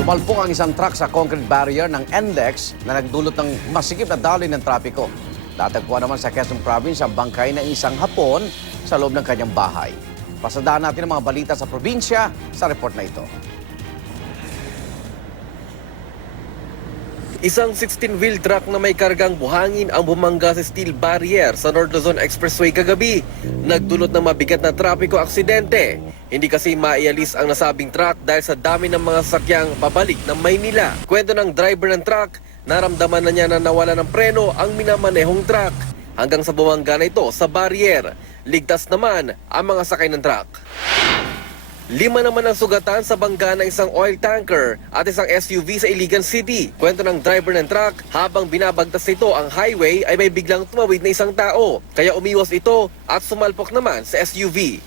Sumalpok ang isang truck sa concrete barrier ng NLEX na nagdulot ng masikip na daloy ng trapiko. Natagpuan naman sa Quezon Province ang bangkay ng isang Hapon sa loob ng kanyang bahay. Pasadaan natin ang mga balita sa probinsya sa report na ito. Isang 16-wheel truck na may kargang buhangin ang bumangga sa steel barrier sa North Luzon Expressway kagabi. Nagdulot ng mabigat na trapiko aksidente. Hindi kasi maialis ang nasabing truck dahil sa dami ng mga sakyang pabalik ng Maynila. Kwento ng driver ng truck, naramdaman na niya na nawala ng preno ang minamanehong truck. Hanggang sa bumangga na ito sa barrier. Ligtas naman ang mga sakay ng truck. 5 naman ang sugatan sa bangga ng isang oil tanker at isang SUV sa Iligan City. Kwento ng driver ng truck, habang binabagtas nito ang highway ay may biglang tumawid na isang tao. Kaya umiwas ito at sumalpok naman sa SUV.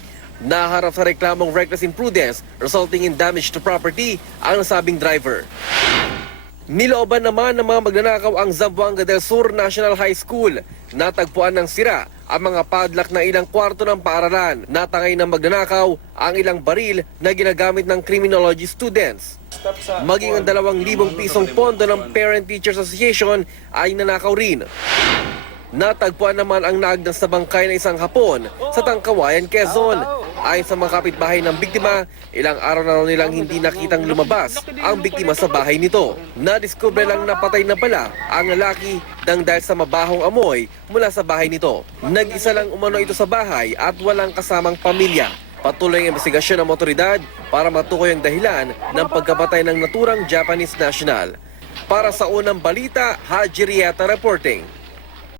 Naharap sa reklamong reckless imprudence resulting in damage to property ang nasabing driver. Nilooban naman ng mga magnanakaw ang Zamboanga del Sur National High School. Natagpuan ng sira ang mga padlock ng ilang kwarto ng paaralan. Natangay ng magnanakaw ang ilang baril na ginagamit ng criminology students. Maging ang 2,000 pisong pondo ng Parent Teachers Association ay nanakaw rin. Natagpuan naman ang naagnas na bangkay ng isang Hapon sa Tangkawayan, Quezon. Ayon sa mga kapitbahay ng biktima, ilang araw na nilang hindi nakitang lumabas ang biktima sa bahay nito. Nadiskubre lang napatay na pala ang lalaki dahil sa mabahong amoy mula sa bahay nito. Nag-isa lang umano ito sa bahay at walang kasamang pamilya. Patuloy ang investigasyon ng otoridad para matukoy ang dahilan ng pagkapatay ng naturang Japanese national. Para sa unang balita, Haji Rieta reporting.